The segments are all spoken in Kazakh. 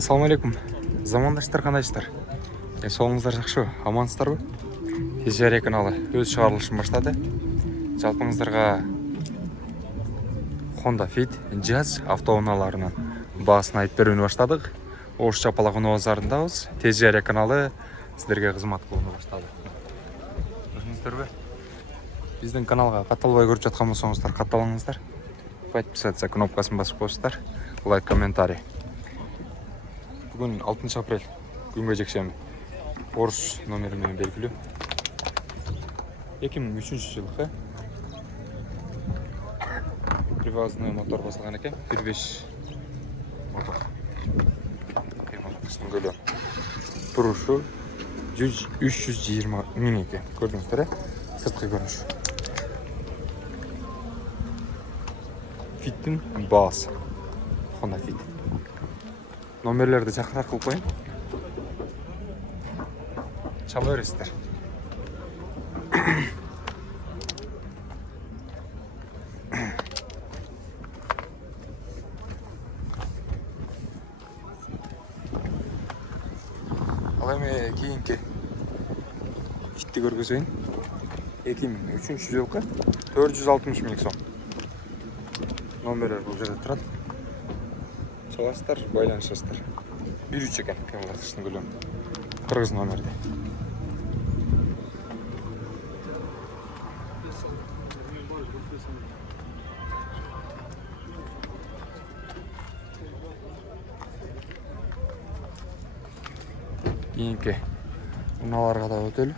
Ассалаумағалейкум. Замандаштар, қандайсыздар? Солыңыздар жақсы, амансыздар ба? Тезжария каналы өз шығарылышын баштады. Жалпыңыздарға Honda Fit Jazz автоуналарынан басын айтып беруін баштадық. Ош Чапалағын озарындауыз. Тезжария каналы сіздерге қызмат қылуын баштады. Көрдіңіздер бе? Біздің каналға қаталбай көріп жатқан болсаңыздар, қаталыңыздар. Подписаться кнопкасын басып қойсыздар. Лайк, комментарий. Бүгін 6 апрель күнгі жексенбі. Орыс номерімен белгілі. 2003 жылғы привозной мотор қосылған екен. 1.5 мотор. Қимылдатқыштың көлемі. Тұрушы 320 мың екен. Көрдіңіздер, сыртқы көрініш. Фиттің басы. Honda Fit. Номерлерді жақырақ қылып қойын. Чала өресіздер. Ал эми кейинки Фитти көргөзөйүн. 2003 жылкы 460 миң сом. Номерлер бұл жерде тұрады. Çalasızlar, байланышасыздар. 1.3 екен, қимылдатқыштың көлемі. Қырғыз номерде. Кейінгі ұналарға да өтелі.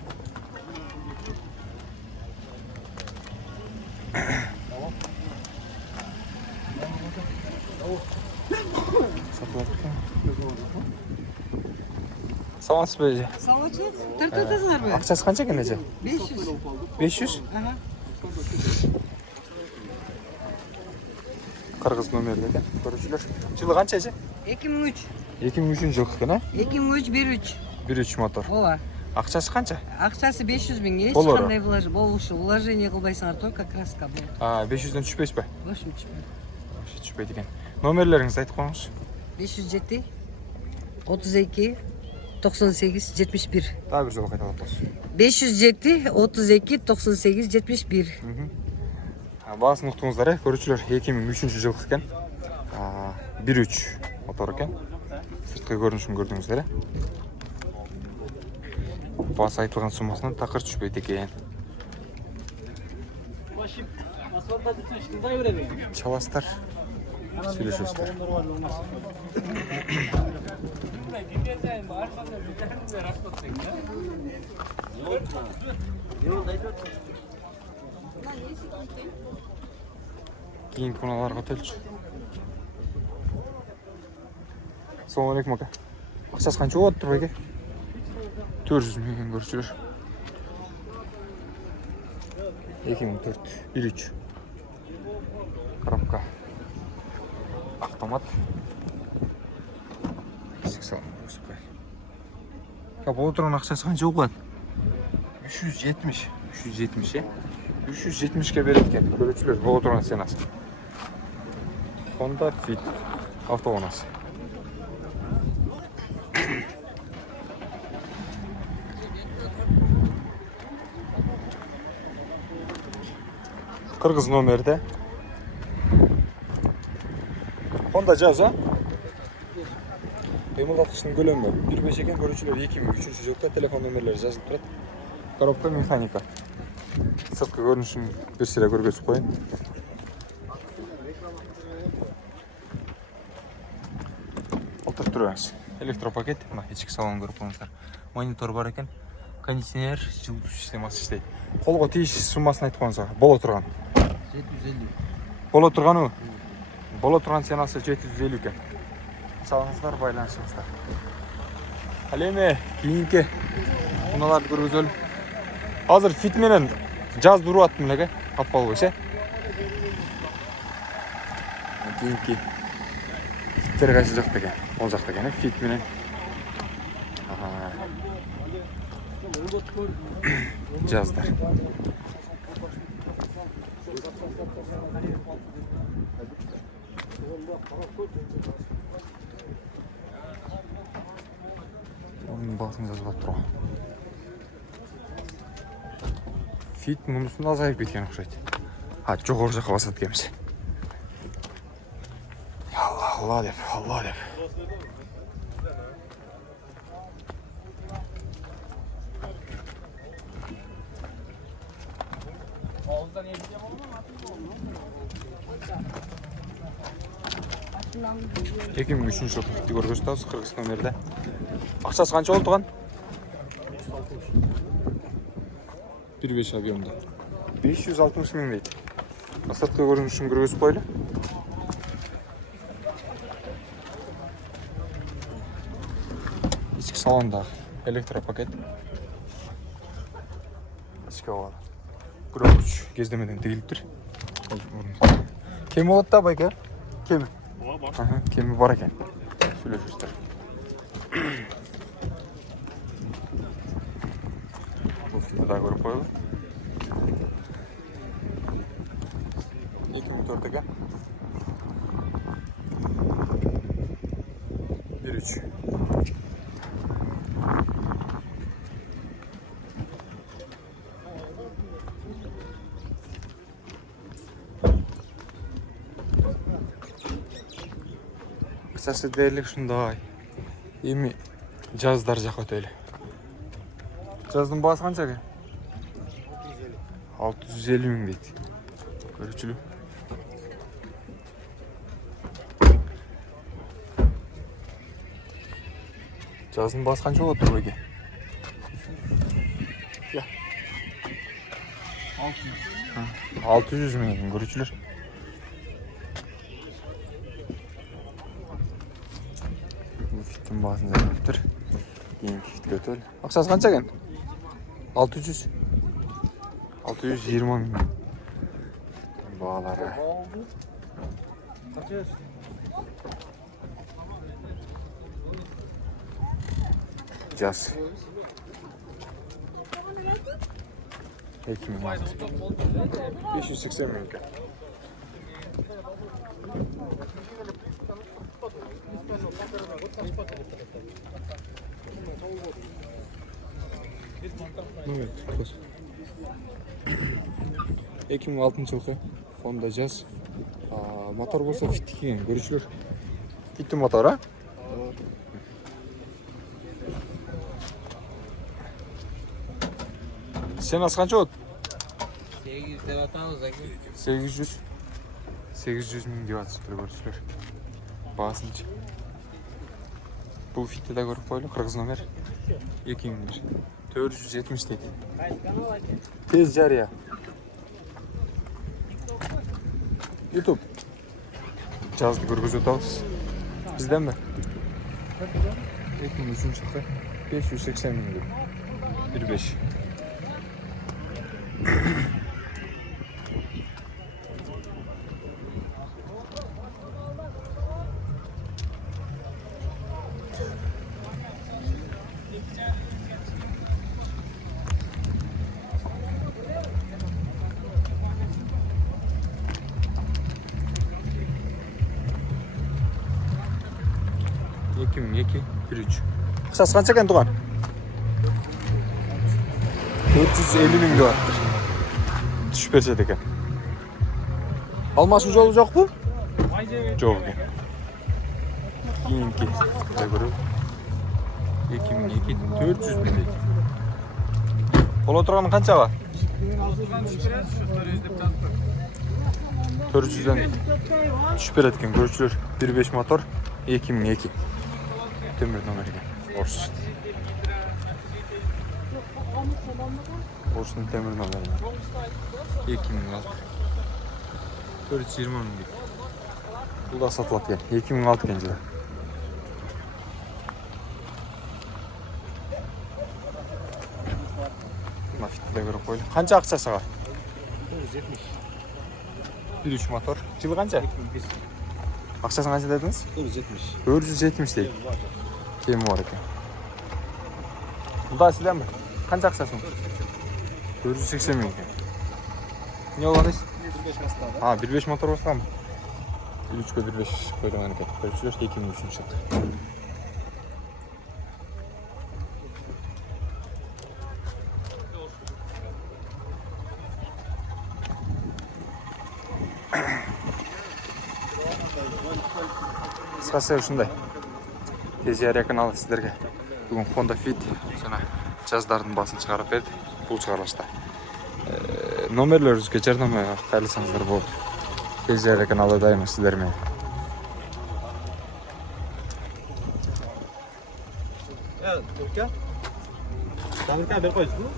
Саламатсыз ба еже? Саламатсыз. Тартатасыздар ма? Ақшасы қанша екен еже? 500. 500? Ага. Қырғыз номерлі екен, көрушілер. Жылы қанша еже? 2003. 2003 жылғы екен, а? 2003 1.3. 1.3 мотор. Ооба. Ақшасы қанша? Ақшасы 500 миң. Болор. Ешқандай болушы. Вложение қылбайсыңар, только краска бұл. 500-ден түшпейсіз бе? Вообще түшпейді. Түшпейді екен. Номерлеріңізді айтып қойыңыз. 507 32 98 71. Daha bir жолы қайталап қойсын. 507 32 98 71. Басын ұқтыңыздар, көрушілер 2003 жылғы екен. 1.3 мотор екен. Сыртқы көрінішін көрдіңіздер. Басы айтылған сумасынан тақыр түшпейді екен. Çalasızдар, сөйлесесіздер. Кейін қоналарға төлші. Ассалаумағалейкум ака. Ақшасы қанша болады тұр бәке? 400 миллион көршілер. 2004 1.3 коробка автомат. Бұл тұрған ақшасы қанша болады? 370. 370, е? 370-ке береді екен, көрушілер, бұл тұрған сенасы. Honda Fit автоуанасы. Қырғыз номерде. Honda Jazz, а? Қимылдатқыштың көлемі 1.5 екен, көрушілер 2003 жылғы телефон номерлері жазылып тұрады. Коробка механика. Сыртқы көрінішін бір сірә көргөзіп қойын. Алтыр тұрыңыз. Электропакет, ішкі салон көріп қойыңыздар. Монитор бар екен. Кондиционер, жылыту системасы істейді. Қолға тиіс сумасын айтып қойыңыздар. Бола тұрған. 750. Бола тұрған ө? Бола тұрған сенасы 750 екен. Салыңыздар, байланышыңыздар. Әлеме, кейінке ұналарды көргізөл. Азыр Fit менен Jazz дұру аттым ләге, аппал көше. Кейінке Fittер қайсы жоқ деген. Ол жоқ деген, Fit менен. Jazz'дар. баасын жазып атыр. Fit мунусун азайып кеткен окшойт. Жогору жака басат экенбиз. Алла деп. Ağızdan yiyeceğim ama 2003 жылы фитти көргөз атабыз Кыргызстан жерде. Акчасы канча болду туган? 1.5 объемда. 560 миң дейт. Сырткы көрүнүшүн көргөзүп койлу. Ички салонда электропакет. Ички абал. Көргөч кездемеден тигилиптир. Кем болот да байке? Кеми? Кеми бар экен. Сүйлөшүбүздөр. Бул фитти да көрүп коелу. 2004 ekan. 1.3. Кысасы дээрлик ушундай. Эми жаздар жака өтөлү. Жаздын баасы канча экен? 650 миң дейт. Көрүүчүлүү. Жаздын баасы канча болот турбайке? 600 миң экен көрүүчүлөр. Фиттин баасын жазыптыр. Кийинки фитке өтөлү. Акчасы канча экен? 600. 620 миң. Баалары. Жаз. 580 миң. Evet, 2006 жылкы Honda Jazz. Мотор болсо фитти кийген көрүүчүлөр. Фитти мотор, а? Сен канча болот? 800 деп атабыз аке. 800 миң деп атышыптыр көрүүчүлөр. Баасынчы. Бул фитти да көрүп койлу, кыргыз номер. 2001. 470 дейт. Тез жарыя. YouTube. Жазды көргөзүп атабыз. Бизденби? 2003 жылкы 580 миң деп. 1.5. Акчасы канча экен туган? 450 миң деп атыптыр. Түшүп берсе экен. Алмаштын жолу жокпу? Жок экен. Кийинки да көрөбүз. 2002 400 миң дейт. Боло турганы канчага? 400дөн түшүп берет экен көрүүчүлөр. 1.5 мотор 2002. Темир номер экен. Орус. Орустун темир номери. 2006. 420 миң дейт. Бул да сатылат экен. 2006 экен жылы. Мафитти да көрүп койлу. Канча акчасы бар? 470. 1.3 мотор. Жылы канча? Акчасын канча дедиңиз? 470. 470 дейт. Кеми бар экен. Бул да сизденби? Канча акчасы? 480 миң экен. Не болгон дейсиз? 1.5 мотор басканбы? 1.3-кө 1.5 койгон экен. Көрүүчүлөр 2003 жылы. кыскасы ушундай. Тезиария каналы сиздерге бүгүн Honda Fit жана жаздардын баасын чыгарып берди бул чыгарылышта. Номерлерибизге жарнама кайрылсаңыздар болот. Тезиария каналы дайыма сиздер менен. Turka. Tanrıka bir koysun mu?